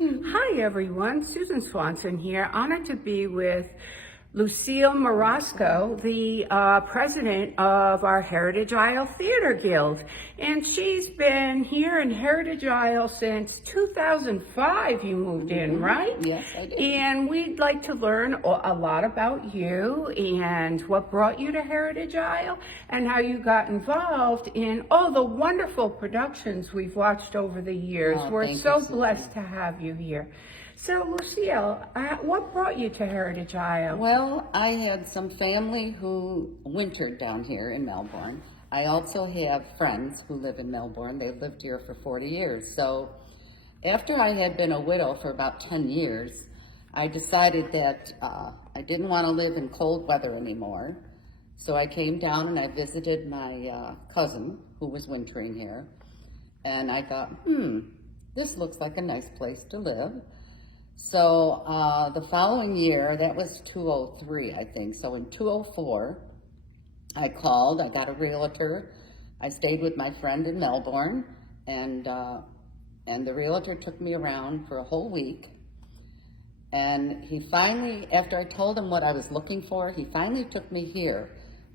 Hi everyone, Susan Swanson here. Honored to be with Lucille Marasco, the president of our Heritage Isle Theater Guild. And she's been here in Heritage Isle since 2005 you moved in, right? Yes, I did. And we'd like to learn a lot about you and what brought you to Heritage Isle and how you got involved in all the wonderful productions we've watched over the years. Oh, We're thank so you, Susan. blessed to have you here. So, Lucille, what brought you to Heritage Isle? Well, I had some family who wintered down here in Melbourne. I also have friends who live in Melbourne. They've lived here for 40 years. So after I had been a widow for about 10 years, I decided that I didn't want to live in cold weather anymore. So I came down and I visited my cousin who was wintering here. And I thought, this looks like a nice place to live. So the following year, that was 2003, I think. So in 2004, I called, I got a realtor. I stayed with my friend in Melbourne, and the realtor took me around for a whole week. And he finally, after I told him what I was looking for, he finally took me here.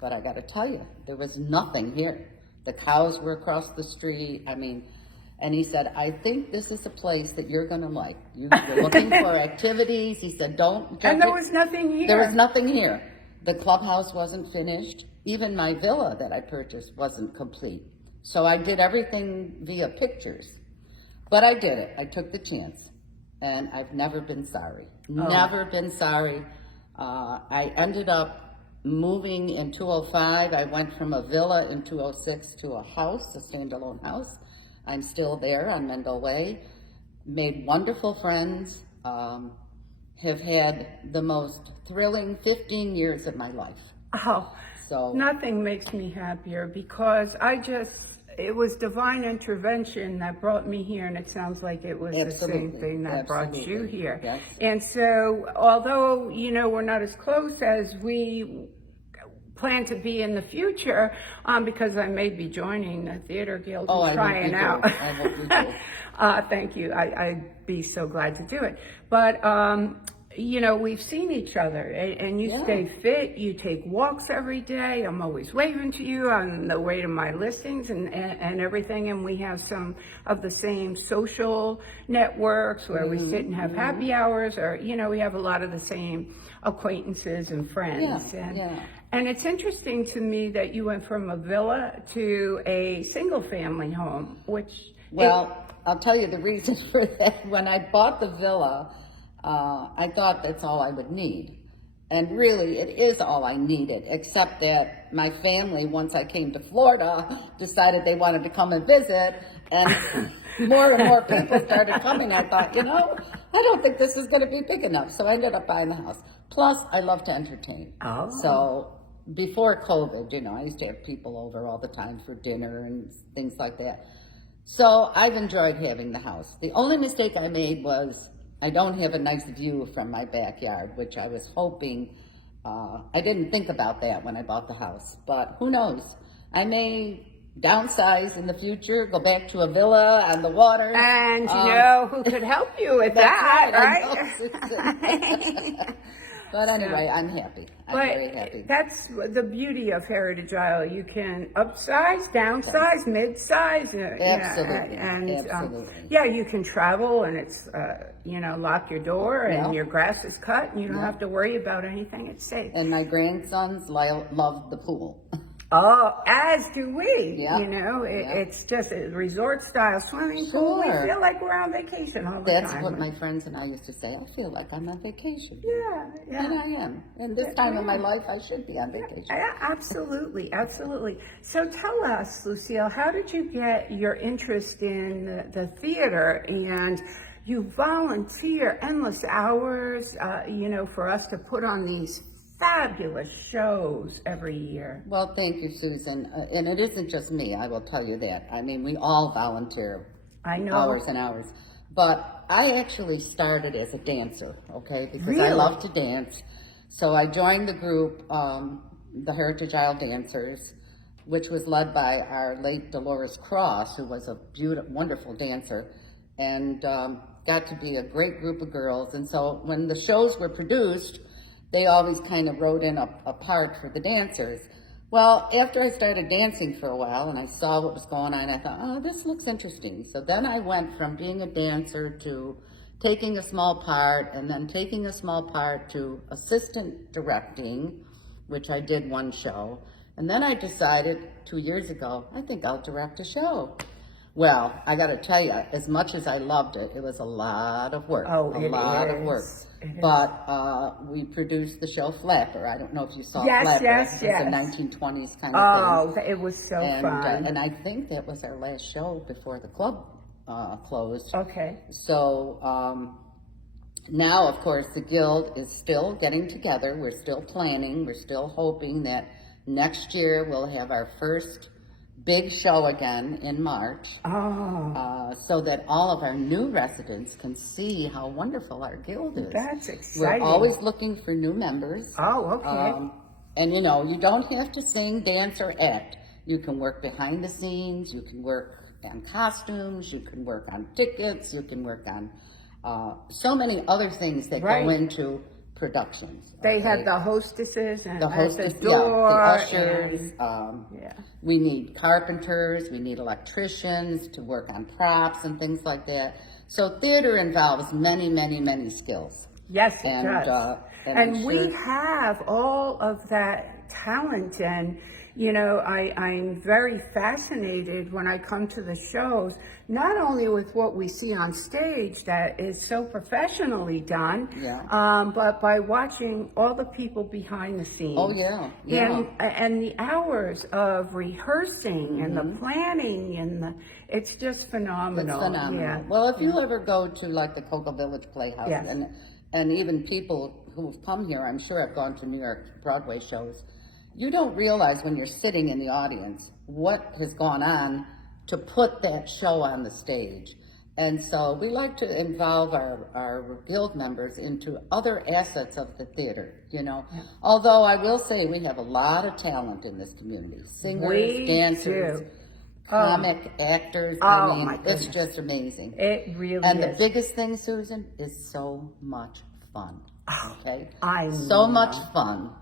But I got to tell you, there was nothing here. The cows were across the street. And he said, I think this is a place that you're going to like. You're looking for activities. He said, don't judge And there was nothing here. There was nothing here. The clubhouse wasn't finished. Even my villa that I purchased wasn't complete. So I did everything via pictures. But I did it. I took the chance. And I've never been sorry. Never been sorry. I ended up moving in 2005. I went from a villa in 2006 to a house, a standalone house. I'm still there on Mendel Way. Made wonderful friends. Have had the most thrilling 15 years of my life. Oh, So nothing makes me happier because it was divine intervention that brought me here, and it sounds like it was the same thing that brought you here. Yes. And so, although, we're not as close as we plan to be in the future, because I may be joining the Theater Guild and trying out. I hope you do. Thank you. I'd be so glad to do it. But, we've seen each other, and you stay fit. You take walks every day. I'm always waving to you on the way to my listings and everything. And we have some of the same social networks where we sit and have happy hours, or, we have a lot of the same acquaintances and friends. And it's interesting to me that you went from a villa to a single family home, which... Well, I'll tell you the reason for that. When I bought the villa, I thought that's all I would need. And really, it is all I needed, except that my family, once I came to Florida, decided they wanted to come and visit, and more and more people started coming. I thought, I don't think this is going to be big enough. So I ended up buying the house. Plus, I love to entertain. Oh. So before COVID, I used to have people over all the time for dinner and things like that. So I've enjoyed having the house. The only mistake I made was I don't have a nice view from my backyard, which I was hoping. I didn't think about that when I bought the house, but who knows? I may downsize in the future, go back to a villa on the water. And who could help you with that, right? But anyway, I'm happy. I'm very happy. That's the beauty of Heritage Isle. You can upsize, downsize, mid-size. Absolutely. Absolutely. You can travel, and it's, lock your door, and your grass is cut, and you don't have to worry about anything. It's safe. And my grandsons love the pool. Oh, as do we. Yeah. It's just a resort-style swimming pool. We feel like we're on vacation all the time. That's what my friends and I used to say. I feel like I'm on vacation. Yeah. And I am. And this time in my life, I should be on vacation. Yeah, absolutely. So tell us, Lucille, how did you get your interest in the theater? And you volunteer endless hours, for us to put on these fabulous shows every year. Well, thank you, Susan. And it isn't just me, I will tell you that. We all volunteer hours and hours. But I actually started as a dancer, okay? Because I love to dance. So I joined the group, the Heritage Isle Dancers, which was led by our late Dolores Cross, who was a wonderful dancer. and got to be a great group of girls. And so when the shows were produced, they always kind of wrote in a part for the dancers. Well, after I started dancing for a while and I saw what was going on, I thought, oh, this looks interesting. So then I went from being a dancer to taking a small part, and then taking a small part to assistant directing, which I did one show. And then I decided 2 years ago, I think I'll direct a show. Well, I got to tell you, as much as I loved it, it was a lot of work. Oh, a lot of work. But we produced the show Flapper. I don't know if you saw Flapper. Yes. It's a 1920s kind of thing. Oh, it was so fun. And I think that was our last show before the club closed. Okay. So now, of course, the Guild is still getting together. We're still planning. We're still hoping that next year we'll have our first big show again in March. So that all of our new residents can see how wonderful our Guild is. That's exciting. We're always looking for new members. Oh, okay. And you know, you don't have to sing, dance, or act. You can work behind the scenes. You can work on costumes. You can work on tickets. You can work on so many other things that go into productions. They have the hostesses and the hostess, at the door, the ushers. And, we need carpenters. We need electricians to work on props and things like that. So theater involves many, many, many skills. Yes, it does. And we sure have all of that talent, and you know, I'm very fascinated when I come to the shows, not only with what we see on stage that is so professionally done, but by watching all the people behind the scenes. Oh, yeah. And the hours of rehearsing and the planning and it's just phenomenal. It's phenomenal. Yeah. Well, if you ever go to like the Cocoa Village Playhouse, and even people who've come here, I'm sure have gone to New York Broadway shows, you don't realize when you're sitting in the audience what has gone on to put that show on the stage. And so we like to involve our Guild members into other assets of the theater, you know. Although I will say we have a lot of talent in this community. Singers, dancers, comic actors. I mean, it's just amazing. It really is. And the biggest thing, Susan, is so much fun. Okay? I know. So much fun.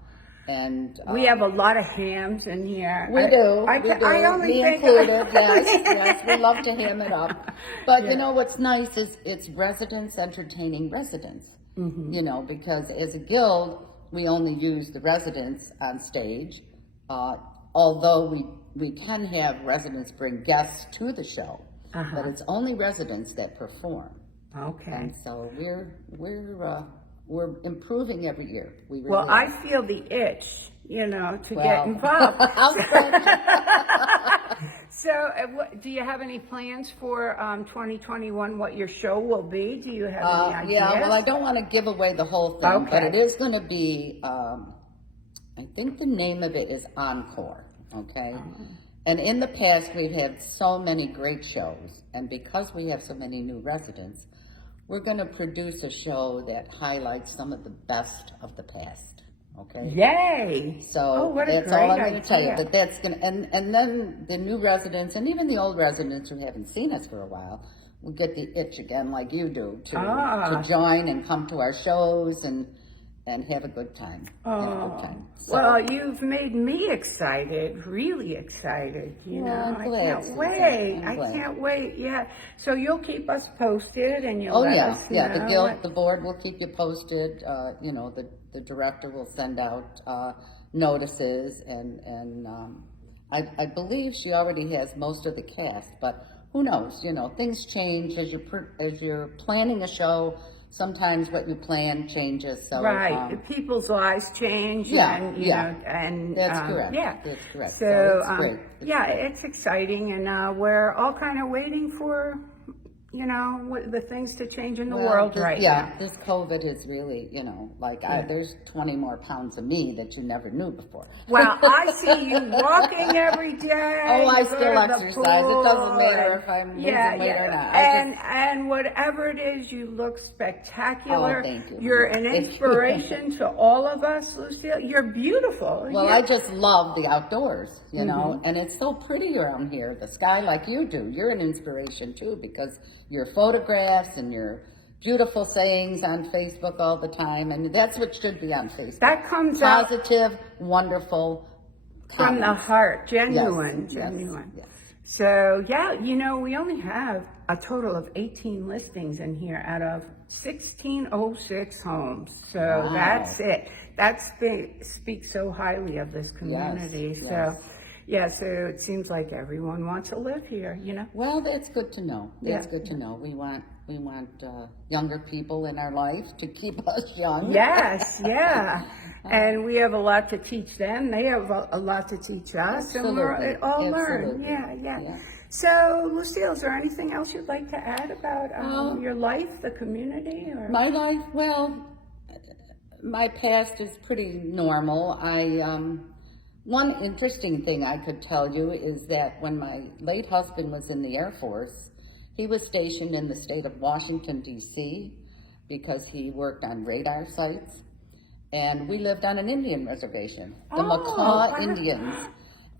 And we have a lot of hams in here. We do. I only Me think included. Yes, we love to ham it up. But you know what's nice is it's residents entertaining residents. You know, because as a Guild, we only use the residents on stage. Although we can have residents bring guests to the show, but it's only residents that perform. Okay. And so we're improving every year. We really well, I feel the itch, you know, to get involved. So, do you have any plans for 2021? What your show will be? Do you have any ideas? Yeah. Well, I don't want to give away the whole thing, but it is going to be. I think the name of it is Encore. Okay. And in the past, we've had so many great shows, and because we have so many new residents, we're going to produce a show that highlights some of the best of the past. Okay. Yay! So that's all I'm going to tell you. But that's going to, and then the new residents and even the old residents who haven't seen us for a while will get the itch again, like you do, to join and come to our shows and have a good time. So, well, you've made me excited, really excited. You know, I can't wait. I can't wait. Yeah. So you'll keep us posted, and you'll let us know. The Guild, the board will keep you posted. You know, the director will send out notices, and I believe she already has most of the cast, but who knows? You know, things change as you're planning a show. Sometimes what you plan changes. So, people's lives change. And that's correct. Yeah, that's correct. So, it's great. It's exciting, and we're all kind of waiting for, you know, the things to change in the world now. Yeah, this COVID is really, you know, there's 20 more pounds of me that you never knew before. Well, I see you walking every day. Oh, I still exercise. It doesn't matter if I'm losing weight or not. And whatever it is, you look spectacular. Oh, thank you. You're an inspiration to all of us, Lucille. You're beautiful. Well, I just love the outdoors, you know, and it's so pretty around here. The sky, like you do. You're an inspiration, too, because your photographs and your beautiful sayings on Facebook all the time, and that's what should be on Facebook. That comes out positive, wonderful from the comments. heart, genuine, Yes, genuine. yes. So yeah, we only have a total of 18 listings in here out of 1606 homes. So Wow. that's it. That speaks so highly of this community. Yes, so yes. yeah, so it seems like everyone wants to live here, Well, that's good to know. That's Yeah. good to know. We want younger people in our life to keep us young. Yes, yeah. And we have a lot to teach them. They have a lot to teach us. And Absolutely. we're all learn. Absolutely. Yeah. Yeah. So, Lucille, is there anything else you'd like to add about your life, the community? Or? My life, well, my past is pretty normal. One interesting thing I could tell you is that when my late husband was in the Air Force, he was stationed in the state of Washington, D.C., because he worked on radar sites. And we lived on an Indian reservation, the Macaw Indians.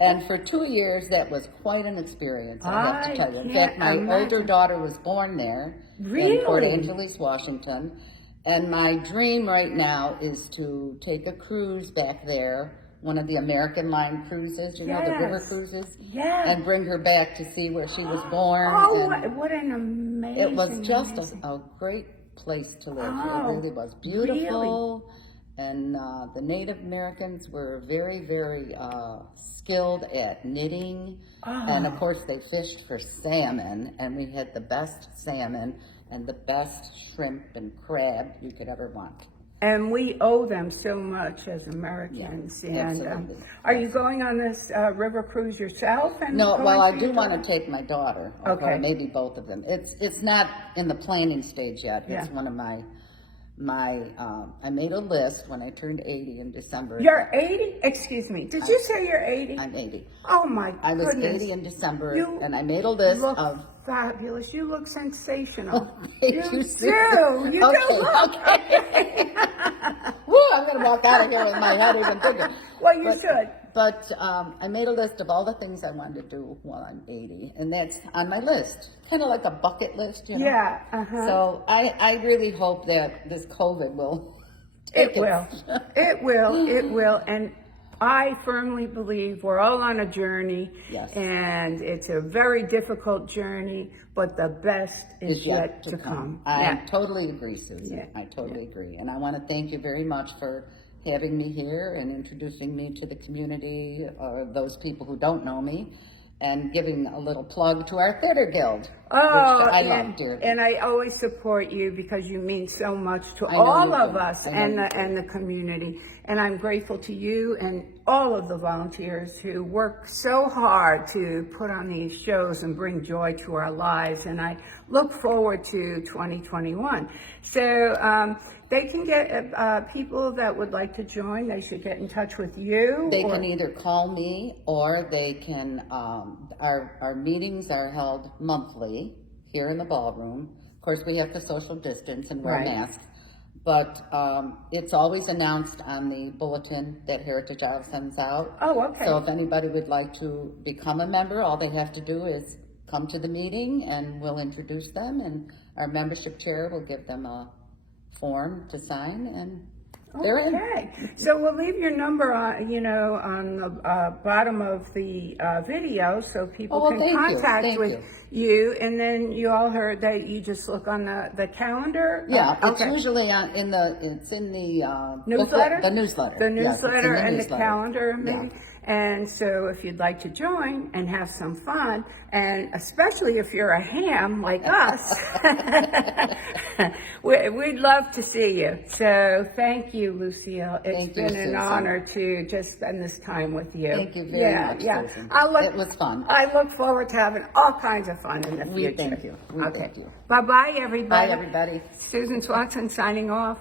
And for 2 years, that was quite an experience, I have to tell you. In fact, my older daughter was born there in Port Angeles, Washington. And my dream right now is to take a cruise back there, one of the American Line cruises, the river cruises, and bring her back to see where she was born. Oh, what an amazing! It was just a great place to live. It really was beautiful. Really? And the Native Americans were very, very skilled at knitting. And of course, they fished for salmon, and we had the best salmon and the best shrimp and crab you could ever want. And we owe them so much as Americans. Yeah, and absolutely. Are you going on this river cruise yourself? And No, well, I do want to take my daughter, Okay. or maybe both of them. It's not in the planning stage yet. It's Yeah. one of my I made a list when I turned 80 in December. You're 80? Excuse me. Did you say you're 80? I'm 80. Oh my I was goodness. 80 in December, You and I made a list look of. fabulous. You look sensational. Thank you you, do. Susan. You do Okay, look. okay. Woo, I'm going to walk out of here with my head even bigger. Well, you should. But I made a list of all the things I wanted to do while I'm 80, and that's on my list, kind of like a bucket list, Yeah. So I really hope that this COVID will take It will. It will. It will. And I firmly believe we're all on a journey. Yes. And it's a very difficult journey, but the best is yet to come. I totally agree, Susan. Yeah. I totally agree. And I want to thank you very much for having me here and introducing me to the community, those people who don't know me, and giving a little plug to our theater guild, which I love dearly. And I always support you because you mean so much to I know all you of do. us I know and the community. And I'm grateful to you and all of the volunteers who work so hard to put on these shows and bring joy to our lives. And I look forward to 2021. So they can get people that would like to join. They should get in touch with you. They can either call me or they can, our meetings are held monthly here in the ballroom. Of course, we have to social distance and wear masks, but it's always announced on the bulletin that Heritage Isle sends out. Oh, okay. So if anybody would like to become a member, all they have to do is come to the meeting and we'll introduce them, and our membership chair will give them a form to sign, and they're in. Okay, so we'll leave your number on, on the bottom of the video, so people can contact with you. And then you all heard that you just look on the calendar. Yeah, it's usually in the newsletter. The newsletter. The Yes, it's in newsletter and newsletter. the calendar, maybe. Yeah. And so if you'd like to join and have some fun, and especially if you're a ham like us, we'd love to see you. So thank you, Lucille. It's been an honor to just spend this time with you. Thank you very much, Susan. It was fun. I look forward to having all kinds of fun in the future. Thank you. Okay. Bye-bye, everybody. Bye, everybody. Susan Swanson signing off.